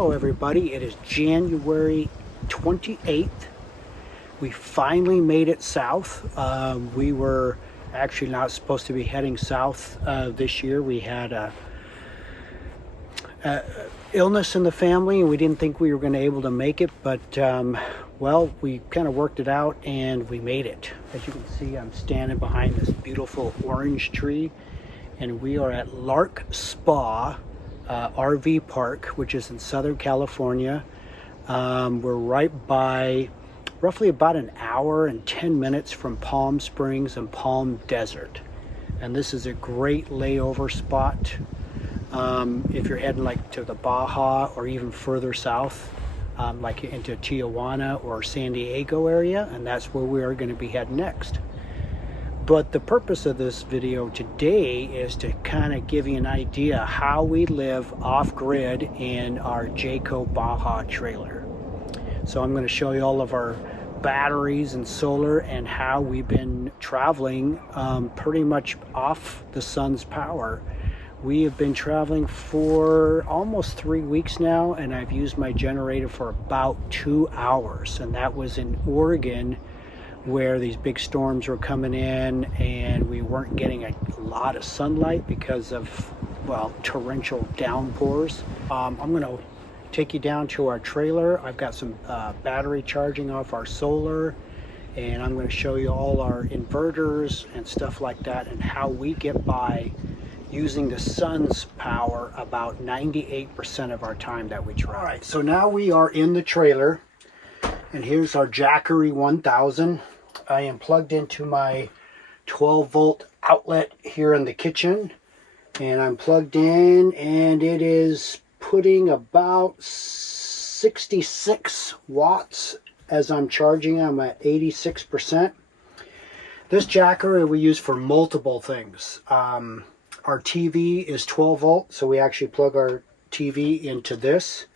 Hello everybody, it is January 28th. We finally made it south. We were actually not supposed to be heading south this year. We had a illness in the family and we didn't think we were going to be able to make it, but well, we kind of worked it out and we made it. As you can see, I'm standing behind this beautiful orange tree and we are at Lark Spa RV Park, which is in Southern California. We're right by, roughly about an hour and 10 minutes from Palm Springs and Palm Desert. And this is a great layover spot if you're heading like to the Baja or even further south, like into Tijuana or San Diego area, and that's where we are going to be heading next. But the purpose of this video today is to kind of give you an idea how we live off-grid in our Jayco Baja trailer. So I'm going to show you all of our batteries and solar and how we've been traveling pretty much off the sun's power. We have been traveling for almost 3 weeks now, and I've used my generator for about 2 hours, and that was in Oregon, where these big storms were coming in and we weren't getting a lot of sunlight because of, well, torrential downpours. I'm going to take you down to our trailer. I've got some battery charging off our solar, and I'm going to show you all our inverters and stuff like that and how we get by using the sun's power about 98% of our time that we travel. All right, so now we are in the trailer. And here's our Jackery 1000. I am plugged into my 12 volt outlet here in the kitchen. And I'm plugged in and it is putting about 66 watts as I'm charging. I'm at 86%. This Jackery we use for multiple things. Our TV is 12 volt, so we actually plug our TV into this.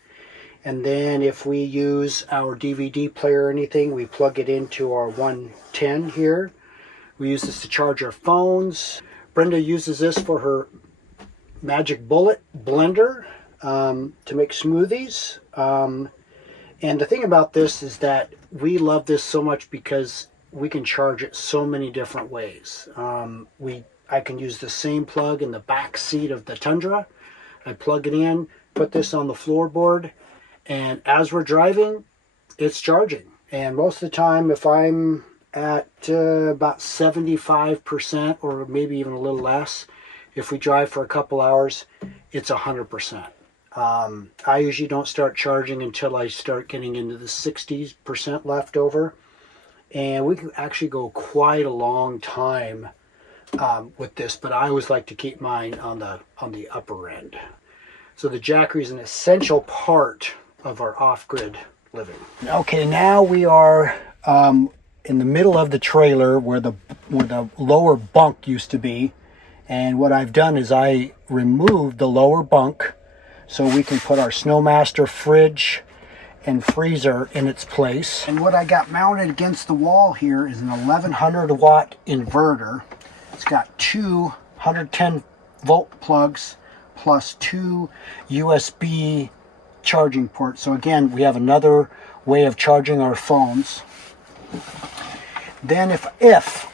And then if we use our DVD player or anything, we plug it into our 110 here. We use this to charge our phones. Brenda uses this for her Magic Bullet blender to make smoothies. And the thing about this is that we love this so much because we can charge it so many different ways. I can use the same plug in the back seat of the Tundra. I plug it in, put this on the floorboard, and as we're driving, it's charging. And most of the time, if I'm at about 75% or maybe even a little less, if we drive for a couple hours, it's 100%. I usually don't start charging until I start getting into the 60% left over. And we can actually go quite a long time with this, but I always like to keep mine on the upper end. So the Jackery is an essential part of our off-grid living. Okay, now we are in the middle of the trailer where the lower bunk used to be, and what I've done is I removed the lower bunk so we can put our Snowmaster fridge and freezer in its place. And what I got mounted against the wall here is an 1100 watt inverter. It's got two 110 volt plugs plus two USB charging ports. So again, we have another way of charging our phones. Then if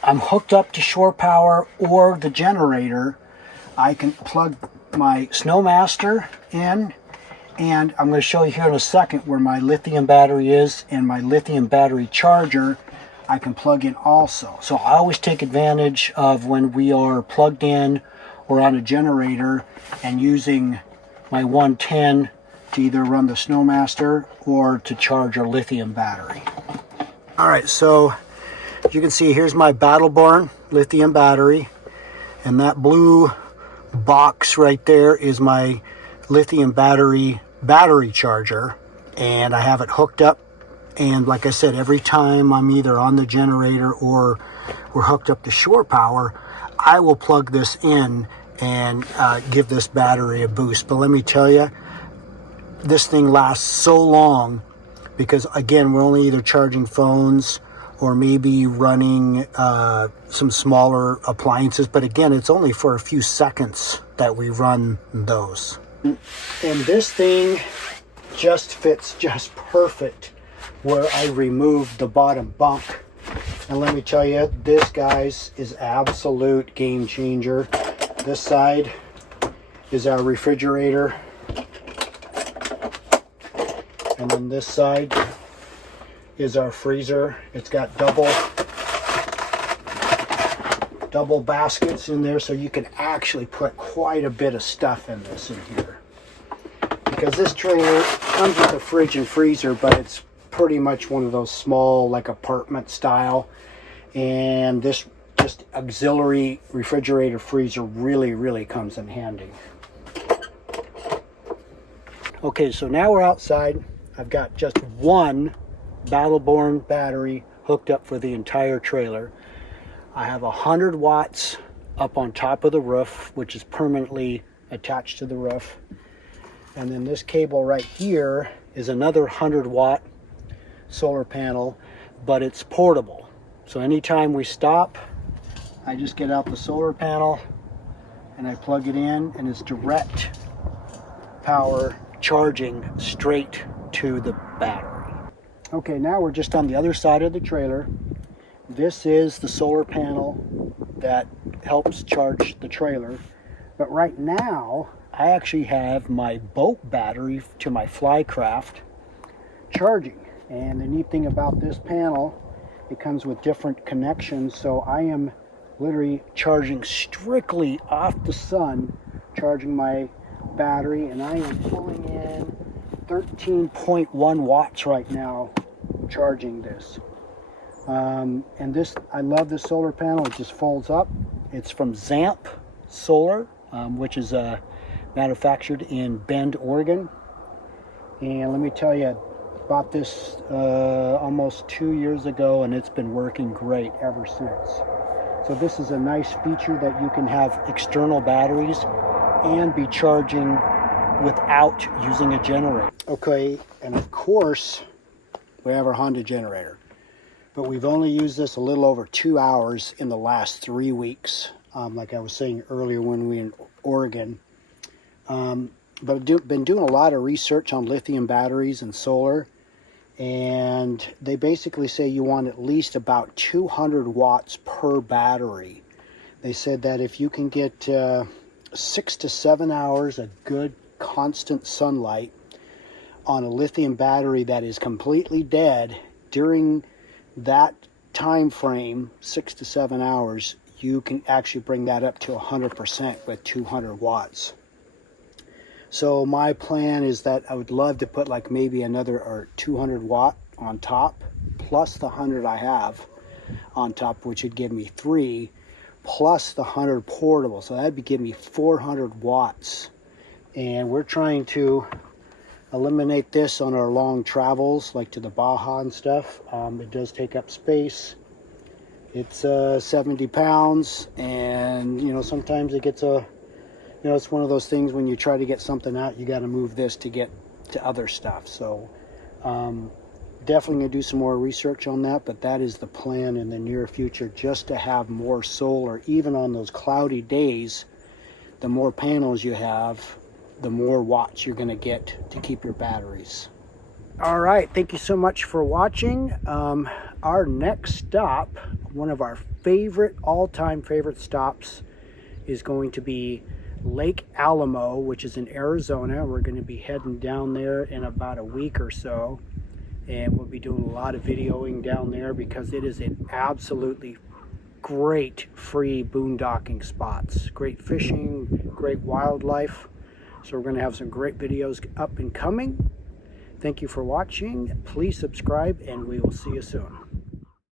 I'm hooked up to shore power or the generator, I can plug my Snowmaster in, and I'm going to show you here in a second where my lithium battery is, and my lithium battery charger I can plug in also. So I always take advantage of when we are plugged in or on a generator and using my 110 to either run the Snowmaster or to charge our lithium battery. All right, so you can see here's my Battleborn lithium battery, and that blue box right there is my lithium battery charger, and I have it hooked up. And like I said, every time I'm either on the generator or we're hooked up to shore power, I will plug this in and give this battery a boost. But let me tell you, this thing lasts so long because, again, we're only either charging phones or maybe running some smaller appliances. But again, it's only for a few seconds that we run those. And this thing just fits just perfect where I removed the bottom bunk. And let me tell you, this, guys, is absolute game changer. This side is our refrigerator, and then this side is our freezer. It's got double baskets in there, so you can actually put quite a bit of stuff in this in here. Because this trailer comes with a fridge and freezer, but it's pretty much one of those small, like, apartment style. And this just auxiliary refrigerator freezer really comes in handy. Okay, so now we're outside. I've got just one Battleborn battery hooked up for the entire trailer. I have 100 watts up on top of the roof, which is permanently attached to the roof. And then this cable right here is another 100 watt solar panel, but it's portable. So anytime we stop, I just get out the solar panel and I plug it in, and it's direct power charging straight to the battery. Okay, now we're just on the other side of the trailer. This is the solar panel that helps charge the trailer. But right now, I actually have my boat battery to my Flycraft charging. And the neat thing about this panel, it comes with different connections, so I am literally charging strictly off the sun, charging my battery, and I am pulling in 13.1 watts right now charging this. And this, I love this solar panel. It just folds up. It's from Zamp Solar, which is manufactured in Bend, Oregon. And let me tell you, bought this almost 2 years ago, and it's been working great ever since. So this is a nice feature that you can have external batteries and be charging without using a generator. Okay, and of course we have our Honda generator, but we've only used this a little over 2 hours in the last 3 weeks, like I was saying earlier when we were in Oregon. But I've been doing a lot of research on lithium batteries and solar, and they basically say you want at least about 200 watts per battery. They said that if you can get 6 to 7 hours of good constant sunlight on a lithium battery that is completely dead during that time frame, 6 to 7 hours, you can actually bring that up to 100% with 200 watts. So my plan is that I would love to put like maybe another 200 watt on top, plus the 100 I have on top, which would give me 3, plus the 100 portable. So that'd be giving me 400 watts. And we're trying to eliminate this on our long travels, like to the Baja and stuff. It does take up space. It's 70 pounds, and you know, sometimes it gets it's one of those things when you try to get something out, you got to move this to get to other stuff. So definitely going to do some more research on that, but that is the plan in the near future, just to have more solar. Even on those cloudy days, the more panels you have, the more watts you're going to get to keep your batteries. All right, thank you so much for watching. Our next stop, one of our all-time favorite stops, is going to be Lake Alamo, which is in Arizona. We're going to be heading down there in about a week or so, and we'll be doing a lot of videoing down there because it is an absolutely great free boondocking spots. Great fishing, great wildlife. So we're going to have some great videos up and coming. Thank you for watching. Please subscribe, and we will see you soon.